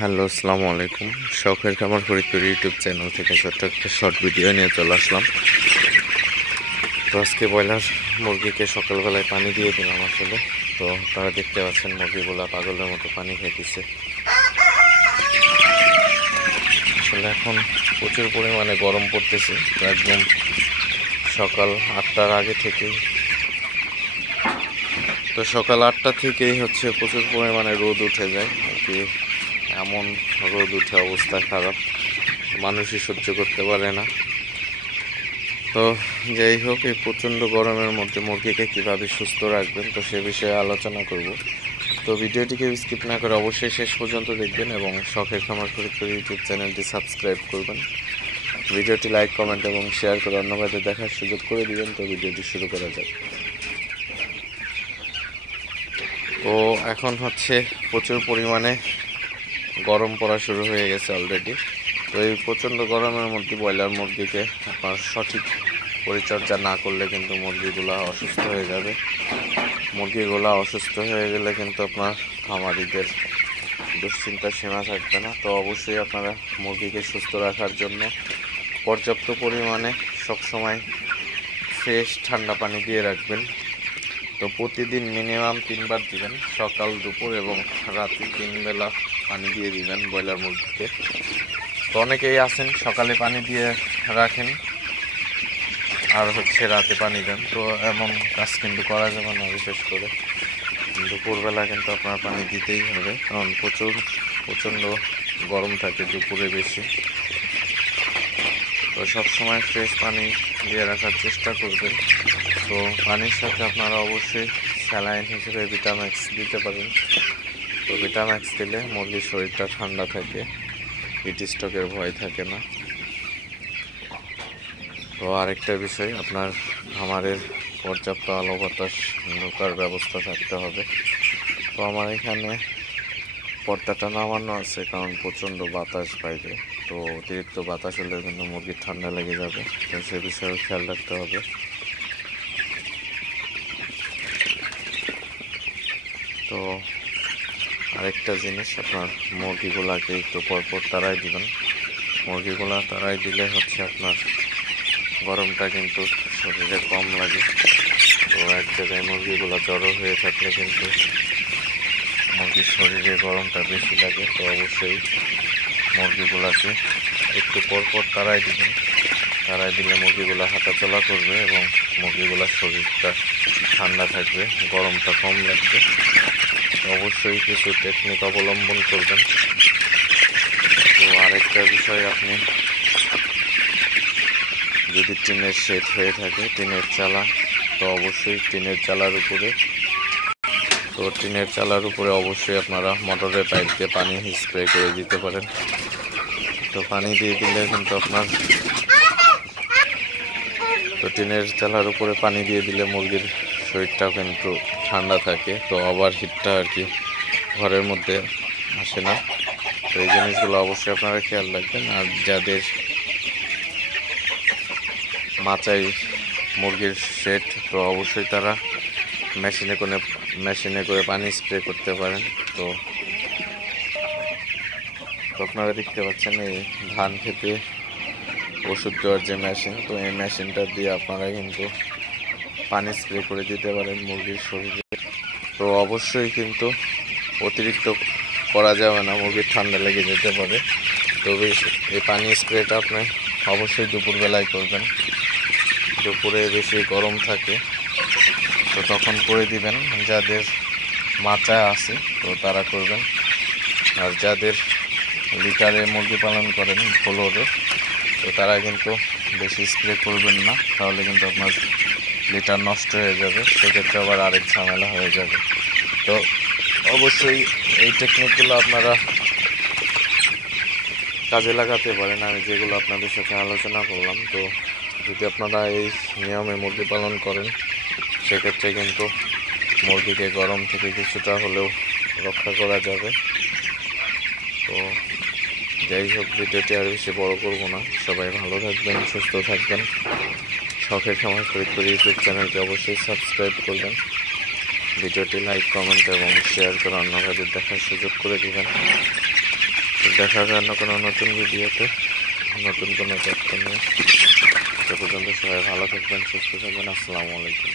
Hello, আসসালামু আলাইকুম। শখের খামার ফরিদপুর ইউটিউব চ্যানেল থেকে ছোট্ট একটা শর্ট ভিডিও নিয়ে চলে আসলাম। তো আজকে ব্রয়লার মুরগিকে সকালবেলায় পানি দিয়ে দিলাম আসলে। তো আপনারা দেখতে পাচ্ছেন মুরগিগুলা পাগলের মতো পানি খেতেছে। আসলে এখন প্রচুর পরিমাণে গরম পড়তেছে, তো একদম সকাল 8টার আগে থেকেই সকাল 8টা থেকেই প্রচুর পরিমাণে রোদ উঠে যায় আর কি। এমন রোদ উঠে অবস্থা খারাপ, মানুষই সহ্য করতে পারে না। তো যাই হোক, এই প্রচণ্ড গরমের মধ্যে মুরগিকে কীভাবে সুস্থ রাখবেন তো সে বিষয়ে আলোচনা করব। তো ভিডিওটিকে স্কিপ না করে অবশ্যই শেষ পর্যন্ত দেখবেন এবং শখের খামার ফরিদপুর ইউটিউব চ্যানেলটি সাবস্ক্রাইব করবেন। ভিডিওটি লাইক, কমেন্ট এবং শেয়ার করে অন্য ভাইদের দেখার সুযোগ করে দিবেন। তো ভিডিওটি শুরু করা যাক। তো এখন প্রচুর পরিমাণে গরম পড়া শুরু হয়ে গেছে অলরেডি। তো এই প্রচণ্ড গরমের মধ্যে ব্রয়লার মুরগিকে আপনার সঠিক পরিচর্যা না করলে কিন্তু মুরগিগুলা অসুস্থ হয়ে যাবে। মুরগিগুলা অসুস্থ হয়ে গেলে কিন্তু আপনার খামারিদের দুশ্চিন্তার সীমা থাকবে না। তো অবশ্যই আপনারা মুরগিকে সুস্থ রাখার জন্য পর্যাপ্ত পরিমাণে সবসময় ফ্রেশ ঠান্ডা পানি দিয়ে রাখবেন। তো প্রতিদিন মিনিমাম 3বার দিবেন, সকাল, দুপুর এবং রাতে 3 বেলা পানি দিয়ে দিবেন ব্রয়লার মুরগিকে। তো অনেকেই আছেন সকালে পানি দিয়ে রাখেন আর রাতে পানি দেন, তো এমন কাজ কিন্তু করা যাবে না। বিশেষ করে দুপুরবেলা কিন্তু আপনার পানি দিতেই হবে, কারণ প্রচণ্ড গরম থাকে দুপুরে বেশি। তো সবসময় ফ্রেশ পানি দিয়ে রাখার চেষ্টা করবেন। তো পানির সাথে আপনারা অবশ্যই স্যালাইন হিসেবে ভিটাম্যাক্স দিতে পারেন। তো ভিটাম্যাক্স দিলে মুরগির শরীরটা ঠান্ডা থাকে, হিট স্ট্রোকের ভয় থাকে না। তো আরেকটা বিষয়, আপনার খামারের পর্যাপ্ত আলো বাতাস ঢোকার ব্যবস্থা থাকতে হবে। তো আমার এখানে পর্দাটা নামানো আছে, কারণ প্রচণ্ড বাতাস বাইরে। তো অতিরিক্ত বাতাস হলে কিন্তু মুরগির ঠান্ডা লেগে যাবে, তো সে বিষয়েও খেয়াল রাখতে হবে। তো আরেকটা জিনিস, আপনার মুরগিগুলাকে একটু পরপর তাড়াই দিবেন। মুরগিগুলা তাড়াই দিলে আপনার গরমটা কিন্তু শরীরে কম লাগে। তো এক জায়গায় মুরগিগুলা জড়ো হয়ে থাকলে কিন্তু মুরগির শরীরে গরমটা বেশি লাগে। তো অবশ্যই মুরগিগুলাকে একটু পরপর তাড়াই দিবেন। তাড়াই দিলে মুরগিগুলা হাঁটাচলা করবে এবং মুরগিগুলার শরীরটা ঠান্ডা থাকবে, গরমটা কম লাগবে। অবশ্যই কিছু টেকনিক অবলম্বন করবেন। তো আরেকটা বিষয়, আপনি যদি টিনের শেড হয়ে থাকে, টিনের চালা, তো অবশ্যই টিনের চালার উপরে অবশ্যই আপনারা মোটরের পাইপ দিয়ে পানি স্প্রে করে দিতে পারেন। তো পানি দিয়ে দিলে কিন্তু টিনের চালার উপরে পানি দিয়ে দিলে মুরগির শরীরটাও কিন্তু ঠান্ডা থাকে। তো ওভার হিটটা আর কি ঘরের মধ্যে আসে না। তো এই জিনিসগুলো অবশ্যই আপনারা খেয়াল রাখবেন। আর যাদের মাচাই মুরগির শেড, তো অবশ্যই তারা মেশিনে করে পানি স্প্রে করতে পারেন। তো আপনারা দেখতে পাচ্ছেন এই ধান খেতে ওষুধ দেওয়ার যে মেশিন, তো এই মেশিনটা দিয়ে আপনারা কিন্তু পানি স্প্রে করে দিতে পারেন মুরগির শরীরে। তো অবশ্যই কিন্তু অতিরিক্ত করা যাবে না, মুরগির ঠান্ডা লেগে যেতে পারে। তবে এই পানি স্প্রেটা আপনি অবশ্যই দুপুরবেলায় করবেন। দুপুরে বেশি গরম থাকে, তো তখন করে দিবেন। যাদের মাচা আছে তো তারা করবেন। আর যাদের লিটারে মুরগি পালন করেন ফ্লোরে, তো তারা কিন্তু বেশি স্প্রে করবেন না, তাহলে কিন্তু আপনার লিটার নষ্ট হয়ে যাবে, সেক্ষেত্রে আবার আরেক ঝামেলা হয়ে যাবে। তো অবশ্যই এই টেকনিকগুলো আপনারা কাজে লাগাতে পারেন, আমি যেগুলো আপনাদের সাথে আলোচনা করলাম। তো যদি আপনারা এই নিয়মে মুরগি পালন করেন, সেক্ষেত্রে কিন্তু মুরগিকে গরম থেকে কিছুটা হলেও রক্ষা করা যাবে। তো যাই হোক, ভিডিওটি আর বেশি বড় করব না। সবাই ভালো থাকবেন, সুস্থ থাকবেন। শখের খামার ফরিদপুর ইউটিউব চ্যানেলটি অবশ্যই সাবস্ক্রাইব করবেন। ভিডিওটি লাইক, কমেন্ট এবং শেয়ার করে অন্য ভাইদের দেখার সুযোগ করে দেবেন। দেখা হবে অন্য কোনো নতুন ভিডিওতে, নতুন কোনো তথ্য নিয়ে। সে পর্যন্ত সবাই ভালো থাকবেন, সুস্থ থাকবেন। আসসালামু আলাইকুম।